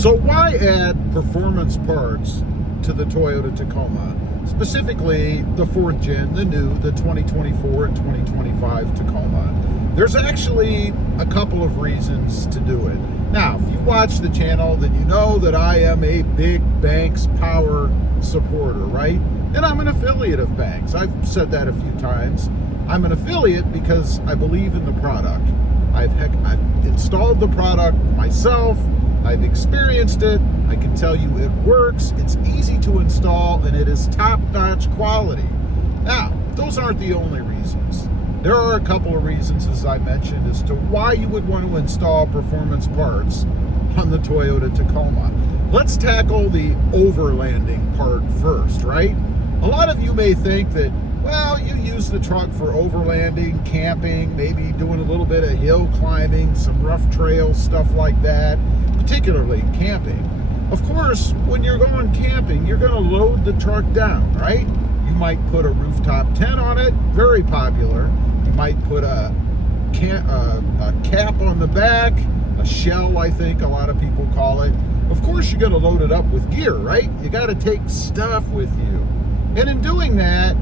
So why add performance parts to the Toyota Tacoma? Specifically, the 4th gen, the 2024 and 2025 Tacoma. There's actually a couple of reasons to do it. Now, if you watch the channel, then you know that I am a big Banks Power supporter, right? And I'm an affiliate of Banks. I've said that a few times. I'm an affiliate because I believe in the product. I've installed the product myself. I've experienced it. I can tell you it works. It's easy to install and it is top-notch quality. Now, those aren't the only reasons. There are a couple of reasons, as I mentioned, as to why you would want to install performance parts on the Toyota Tacoma. Let's tackle the overlanding part first, right? A lot of you may think that, well, you use the truck for overlanding, camping, maybe doing a little bit of hill climbing, some rough trails, stuff like that, particularly camping. Of course, when you're going camping, you're going to load the truck down, right? You might put a rooftop tent on it, very popular. You might put a cap on the back, a shell, I think a lot of people call it. Of course, you're going to load it up with gear, right? You got to take stuff with you. And in doing that,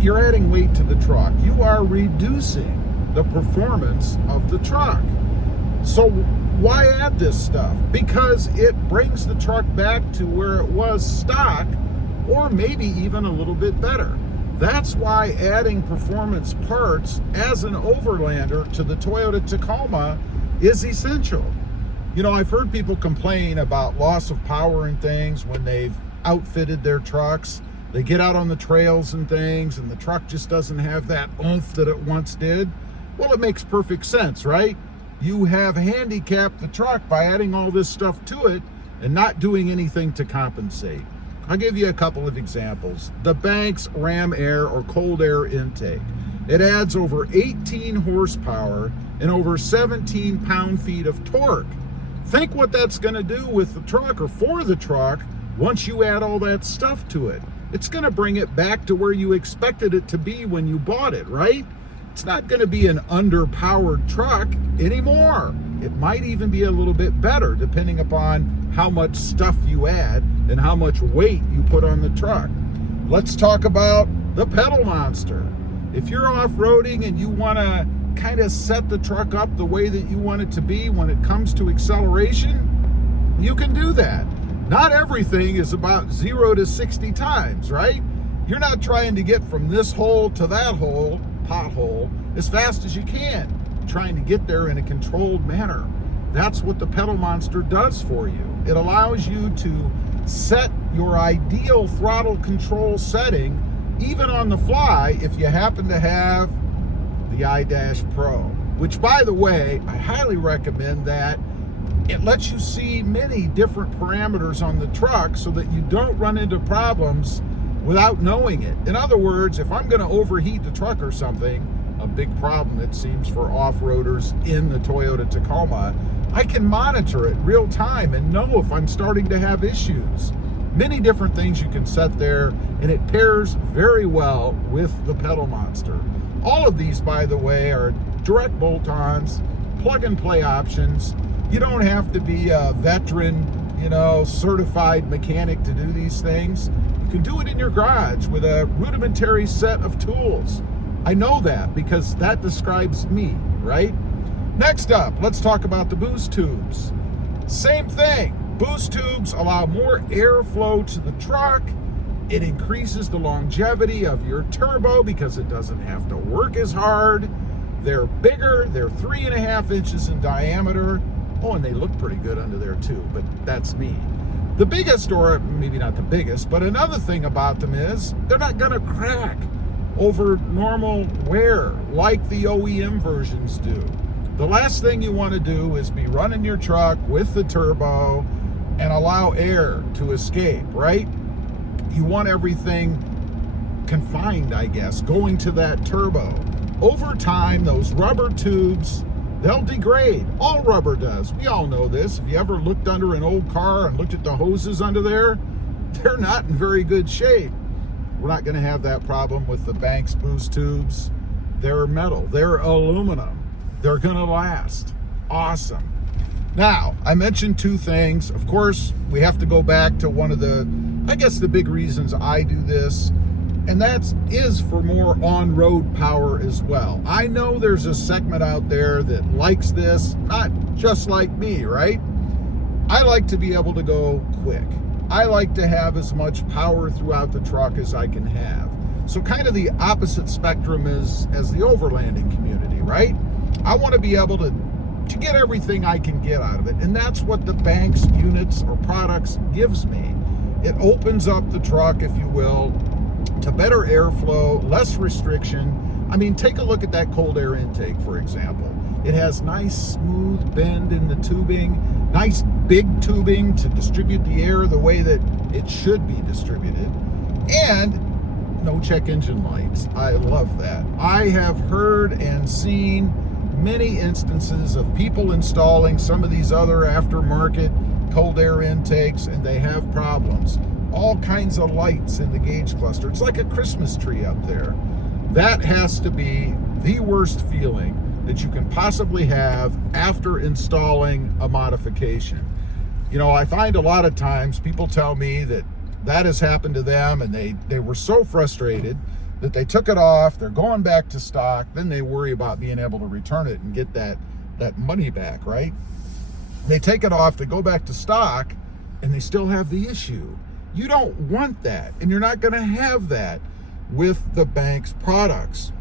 you're adding weight to the truck. You are reducing the performance of the truck. So why add this stuff? Because it brings the truck back to where it was stock, or maybe even a little bit better. That's why adding performance parts as an overlander to the Toyota Tacoma is essential. You know, I've heard people complain about loss of power and things when they've outfitted their trucks. They get out on the trails and things, and the truck just doesn't have that oomph that it once did. Well, it makes perfect sense, right? You have handicapped the truck by adding all this stuff to it and not doing anything to compensate. I'll give you a couple of examples. The Banks Ram Air or cold air intake. It adds over 18 horsepower and over 17 pound-feet of torque. Think what that's going to do with the truck or for the truck once you add all that stuff to it. It's going to bring it back to where you expected it to be when you bought it, right? It's not going to be an underpowered truck anymore. It might even be a little bit better depending upon how much stuff you add and how much weight you put on the truck. Let's talk about the pedal monster. If you're off-roading and you want to kind of set the truck up the way that you want it to be when it comes to acceleration, you can do that. Not everything is about 0 to 60 times, right? You're not trying to get from this hole to that hole, pothole, as fast as you can. You're trying to get there in a controlled manner. That's what the pedal monster does for you. It allows you to set your ideal throttle control setting, even on the fly, if you happen to have the iDash Pro, which, by the way, I highly recommend that. It lets you see many different parameters on the truck so that you don't run into problems without knowing it. In other words, if I'm going to overheat the truck or something, a big problem it seems for off-roaders in the Toyota Tacoma, I can monitor it real time and know if I'm starting to have issues. Many different things you can set there, and it pairs very well with the pedal monster. All of these, by the way, are direct bolt-ons, plug-and-play options. You don't have to be a veteran, certified mechanic to do these things. You can do it in your garage with a rudimentary set of tools. I know that because that describes me, right? Next up, let's talk about the boost tubes. Same thing. Boost tubes allow more airflow to the truck. It increases the longevity of your turbo because it doesn't have to work as hard. They're bigger. They're 3.5 inches in diameter. Oh, and they look pretty good under there too, but that's me. The biggest, or maybe not the biggest, but another thing about them is they're not gonna crack over normal wear like the OEM versions do. The last thing you want to do is be running your truck with the turbo and allow air to escape, right? You want everything confined, I guess, going to that turbo. Over time, those rubber tubes, they'll degrade. All rubber does. We all know this. If you ever looked under an old car and looked at the hoses under there, they're not in very good shape. We're not going to have that problem with the Banks boost tubes. They're metal. They're aluminum. They're going to last. Awesome. Now, I mentioned two things. Of course, we have to go back to one of the, I guess, the big reasons I do this, and that is for more on-road power as well. I know there's a segment out there that likes this, not just like me, right? I like to be able to go quick. I like to have as much power throughout the truck as I can have. So kind of the opposite spectrum as the overlanding community, right? I want to be able to get everything I can get out of it. And that's what the Banks units or products gives me. It opens up the truck, if you will, to better airflow, less restriction. I mean, take a look at that cold air intake, for example. It has nice smooth bend in the tubing, nice big tubing to distribute the air the way that it should be distributed, and no check engine lights. I love that. I have heard and seen many instances of people installing some of these other aftermarket cold air intakes, and they have problems. All kinds of lights in the gauge cluster. It's like a Christmas tree up there. That has to be the worst feeling that you can possibly have after installing a modification. You know, I find a lot of times people tell me that has happened to them, and they were so frustrated that they took it off, they're going back to stock, then they worry about being able to return it and get that money back, right? They take it off, they go back to stock, and they still have the issue. You don't want that, and you're not gonna have that with the Banks products.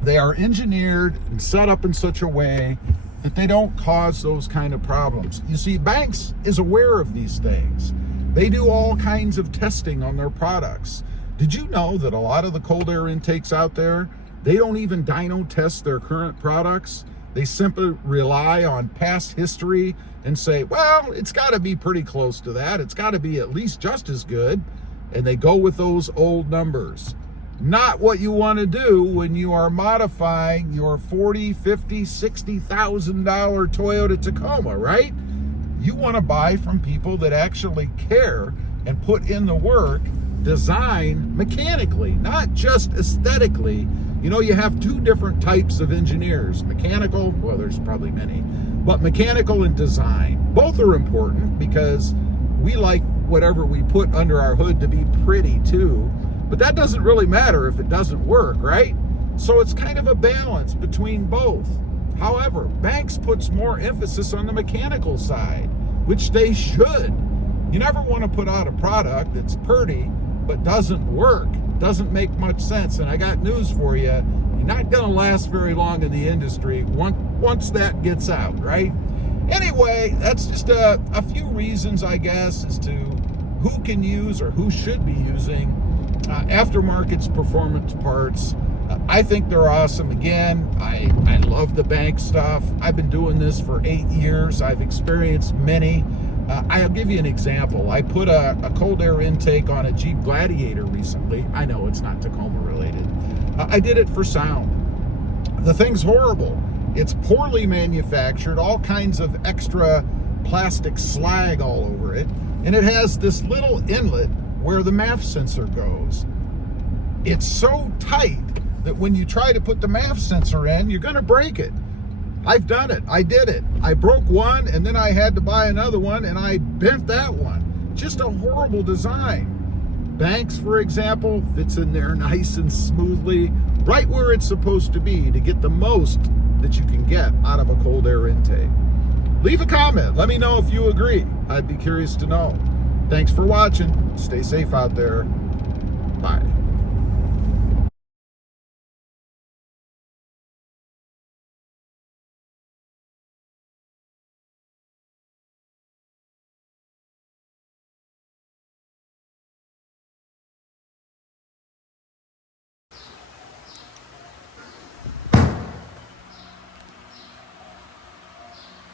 They are engineered and set up in such a way that they don't cause those kind of problems. You see, Banks is aware of these things. They do all kinds of testing on their products. Did you know that a lot of the cold air intakes out there, they don't even dyno test their current products? They simply rely on past history and say, well, it's got to be pretty close to that. It's got to be at least just as good. And they go with those old numbers. Not what you want to do when you are modifying your $40,000, $50,000, $60,000 Toyota Tacoma, right? You want to buy from people that actually care and put in the work, design mechanically, not just aesthetically. You know, you have two different types of engineers. Mechanical, well, there's probably many, but mechanical and design. Both are important because we like whatever we put under our hood to be pretty too, but that doesn't really matter if it doesn't work, right? So it's kind of a balance between both. However, Banks puts more emphasis on the mechanical side, which they should. You never want to put out a product that's pretty but doesn't work, doesn't make much sense. And I got news for you, you're not going to last very long in the industry once that gets out, right? Anyway, that's just a few reasons, I guess, as to who can use or who should be using aftermarket's performance parts. I think they're awesome. Again, I love the Banks stuff. I've been doing this for 8 years. I've experienced many. I'll give you an example. I put a cold air intake on a Jeep Gladiator recently. I know it's not Tacoma related. I did it for sound. The thing's horrible. It's poorly manufactured, all kinds of extra plastic slag all over it. And it has this little inlet where the MAF sensor goes. It's so tight that when you try to put the MAF sensor in, you're gonna break it. I've done it. I did it. I broke one, and then I had to buy another one, and I bent that one. Just a horrible design. Banks, for example, fits in there nice and smoothly, right where it's supposed to be to get the most that you can get out of a cold air intake. Leave a comment. Let me know if you agree. I'd be curious to know. Thanks for watching. Stay safe out there. Bye.